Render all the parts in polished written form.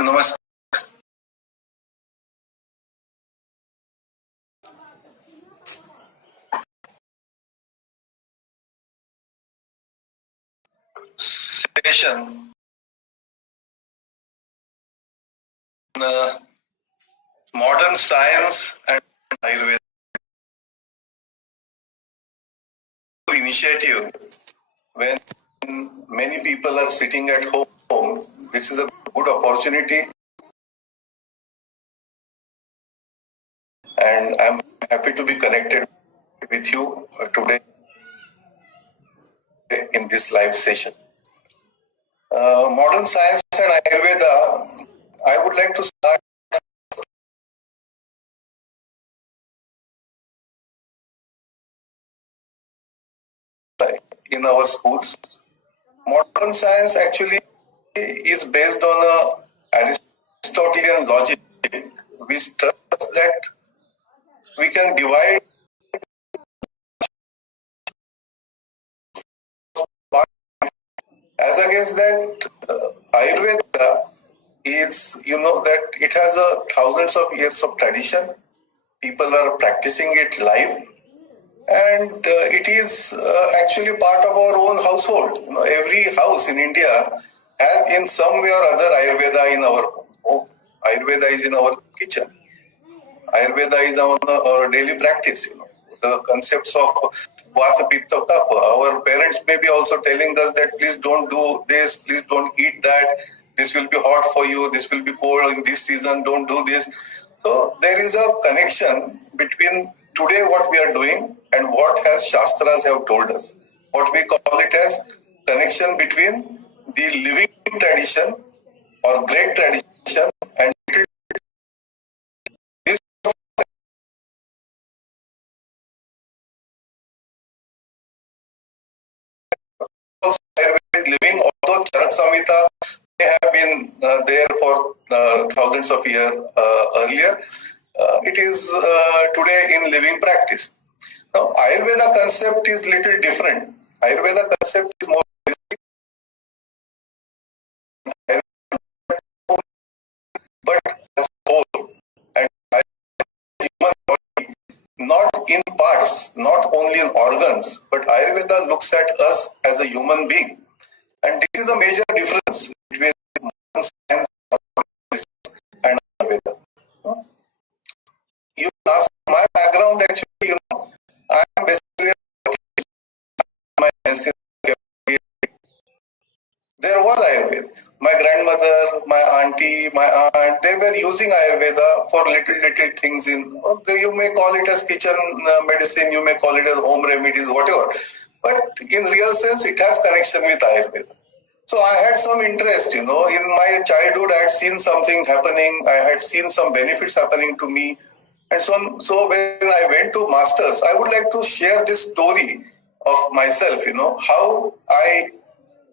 Namaskar. Session. Modern science and Ayurveda initiative. When many people are sitting at home, this is a good opportunity, and I'm happy to be connected with you today in this live session. Modern science and Ayurveda, I would like to start in our schools. Modern science actually is based on a Aristotelian logic, which trusts that we can divide as against that Ayurveda is, that it has thousands of years of tradition. People are practicing it live, and it is actually part of our own household. Every house in India has in some way or other Ayurveda in our home. Ayurveda is in our kitchen. Ayurveda is our daily practice. The concepts of Vata, Pitta, Kapha. Our parents may be also telling us that please don't do this, please don't eat that. This will be hot for you. This will be cold in this season. Don't do this. So there is a connection between today what we are doing and what has Shastras have told us. What we call it as connection between the living tradition or great tradition and this is living. Although Charak Samhita may have been there for thousands of years earlier, it is today in living practice. Now, Ayurveda concept is little different. Ayurveda concept is more but as a whole, and human body, not in parts, not only in organs, but Ayurveda looks at us as a human being. And this is a major difference between modern science and Ayurveda. You ask my background, actually, I am basically my there was Ayurveda. My grandmother, my auntie, my aunt, they were using Ayurveda for little things you may call it as kitchen medicine, you may call it as home remedies, whatever. But in real sense, it has connection with Ayurveda. So I had some interest, in my childhood, I had seen something happening. I had seen some benefits happening to me. And so when I went to masters, I would like to share this story of myself, how I,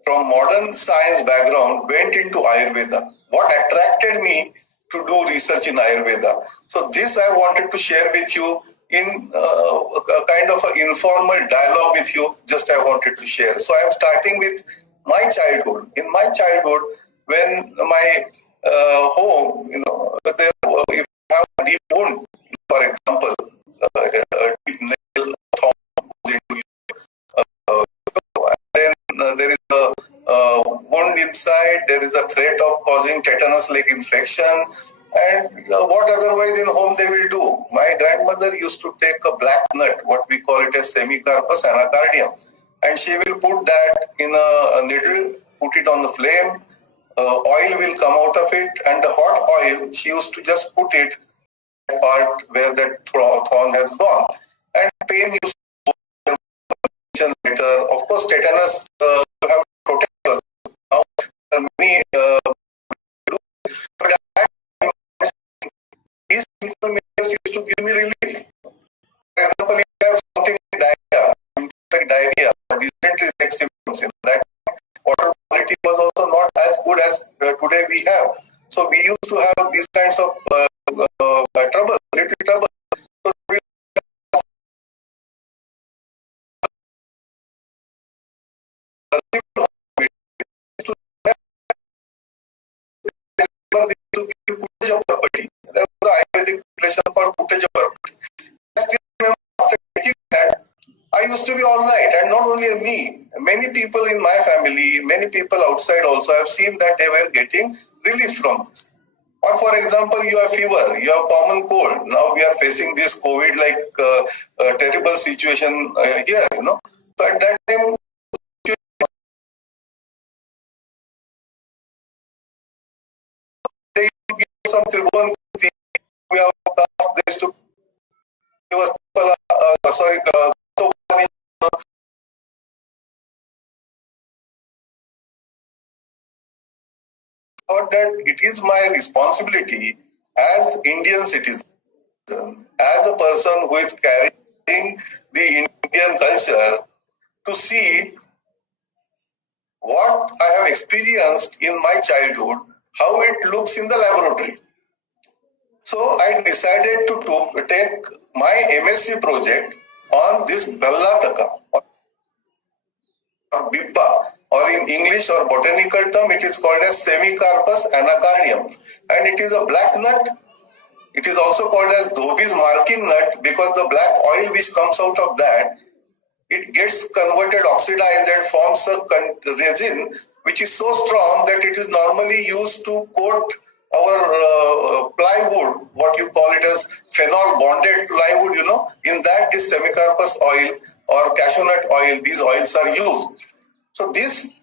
from modern science background, went into Ayurveda. What attracted me to do research in Ayurveda. So this I wanted to share with you in a kind of an informal dialogue with you. Just I wanted to share. So I am starting with my childhood. In my childhood, when my home, there, if you have a deep wound, for example, a deep nail thorn goes into you, then there is a wound inside, there is a threat of causing tetanus-like infection, and what otherwise in home they will do. My grandmother used to take a black nut, what we call it as semicarpus anacardium, and she will put that in a needle, put it on the flame, oil will come out of it, and the hot oil, she used to just put it part where that thorn has gone, and pain used to go later. Of course, tetanus, you have to protect yourself. Now, there are many, but these simple measures used to give me relief. For example, if you have something like diarrhea, or dysentery-like symptoms, that water quality was also not as good as today we have. So we used to have these kinds of trouble, little trouble. So we used to be all right. And not only me, many people in my family, many people outside also have seen that they were getting relief from this. Or for example, you have fever, you have common cold. Now we are facing this COVID-like terrible situation here, So at that time, they give some Tribhuvan, we have they used to give us, thought that it is my responsibility as Indian citizen, as a person who is carrying the Indian culture, to see what I have experienced in my childhood, how it looks in the laboratory. So I decided to take my MSc project on this Bhallataka or Bibba, or in English or botanical term it is called as Semicarpus anacardium, and it is a black nut. It is also called as Dhobis marking nut because the black oil which comes out of that, it gets converted, oxidized, and forms a resin which is so strong that it is normally used to coat our plywood, what you call it as phenol bonded plywood, in that this semicarpus oil or cashew nut oil, these oils are used. So this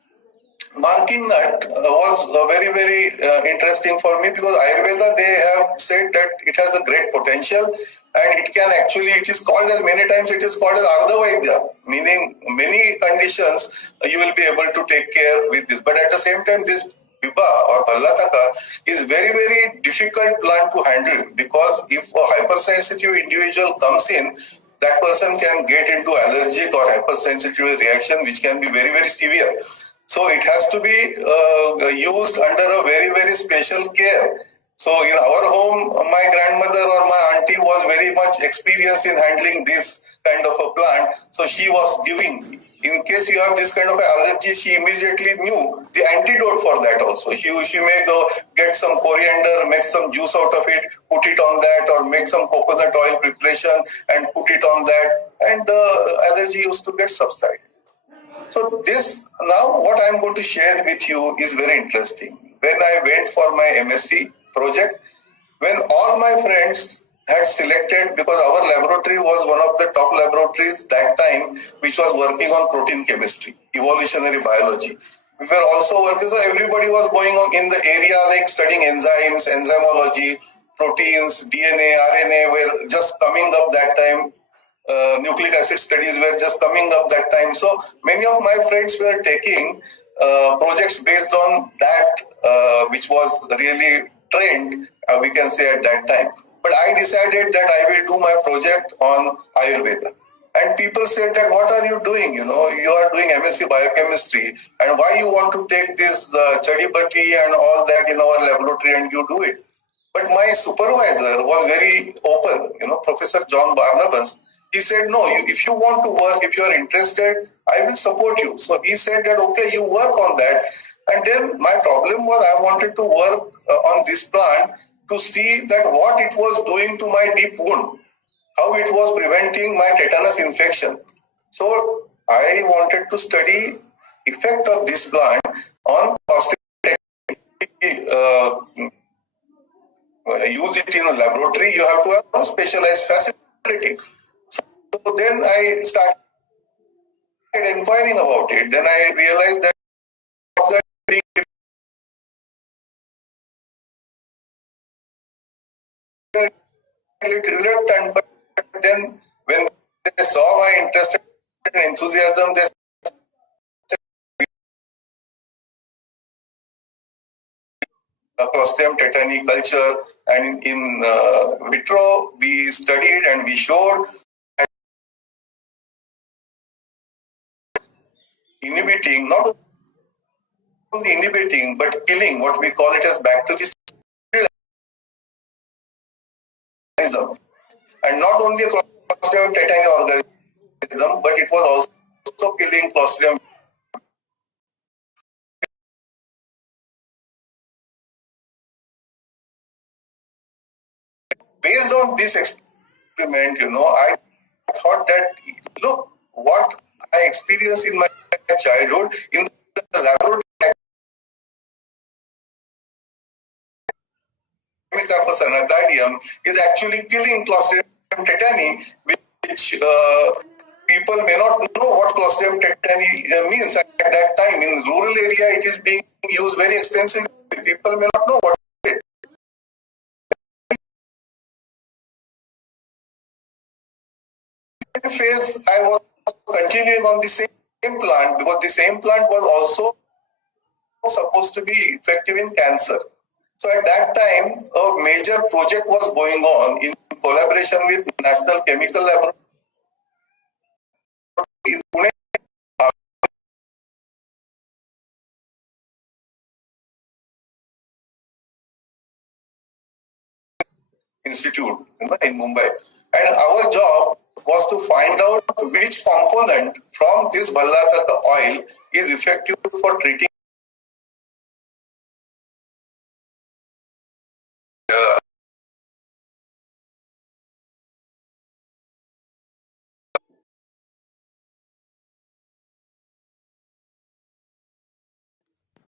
marking nut was very, very interesting for me because Ayurveda, they have said that it has a great potential and it can actually, it is called as many times, it is called as Ardhavaidya, meaning many conditions you will be able to take care with this. But at the same time, this Bibba or Bhallataka is very, very difficult plant to handle because if a hypersensitive individual comes in, that person can get into allergic or hypersensitive reaction which can be very, very severe. So it has to be used under a very, very special care. So in our home, my grandmother or my auntie was very much experienced in handling this kind of a plant. So she was giving, in case you have this kind of allergy, she immediately knew the antidote for that also. She may go get some coriander, make some juice out of it, put it on that, or make some coconut oil preparation and put it on that, and the allergy used to get subsided. So this, now what I am going to share with you is very interesting. When I went for my MSc project, when all my friends had selected, because our laboratory was one of the top laboratories that time, which was working on protein chemistry, evolutionary biology. We were also working, so everybody was going on in the area like studying enzymes, enzymology, proteins, DNA, RNA were just coming up that time. Nucleic acid studies were just coming up that time. So many of my friends were taking projects based on that, which was really trend, we can say at that time. But I decided that I will do my project on Ayurveda. And people said that, what are you doing? You are doing MSc biochemistry, and why you want to take this chadibati and all that in our laboratory and you do it? But my supervisor was very open, Professor John Barnabas. He said, no, if you want to work, if you are interested, I will support you. So he said that, okay, you work on that. And then my problem was I wanted to work on this plant to see that what it was doing to my deep wound, how it was preventing my tetanus infection. So I wanted to study effect of this plant on use it in a laboratory. You have to have a specialized facility. So then I started inquiring about it. Then I realized that a little reluctant, but then when they saw my interest and enthusiasm, they Clostridium tetani culture, and in vitro we studied and we showed inhibiting, not only inhibiting but killing what we call it as bacterial organism, and not only a Clostridium tetani organism, but it was also killing Clostridium. Based on this experiment, I thought that, look, what I experienced in my childhood in the laboratory Anadidium is actually killing Clostridium tetani, which people may not know what Clostridium tetani means at that time. In rural area, it is being used very extensively. People may not know what it is. Phase, I was continuing on the same plant because the same plant was also supposed to be effective in cancer. So at that time, a major project was going on in collaboration with National Chemical Laboratory in Pune Institute in Mumbai. And our job was to find out which component from this Bhallatata oil is effective for treating